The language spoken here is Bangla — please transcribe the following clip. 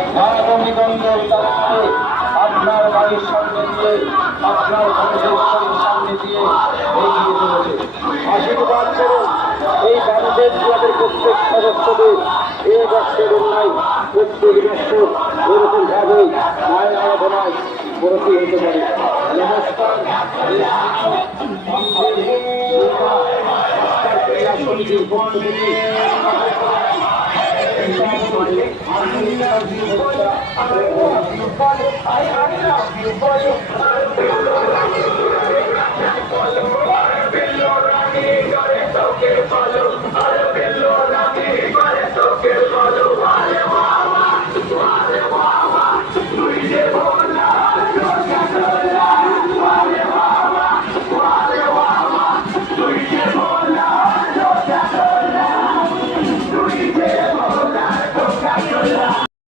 রবীন্দ্রের তারপরে আপনার বাড়ির সামনে দিয়ে আপনার মানুষের সামনে দিয়ে এগিয়ে চলেছে। আশীর্বাদ করুন এই বামদেব ক্লাবের প্রত্যেক সদস্যদের এই বছর নাই প্রত্যেক বছর এরকম ভাবে মায়ের আরাধনায় ভর্তি হতে পারে। নমস্কার। ক্রীড়া সমিতির পক্ষ থেকে I love you, boy.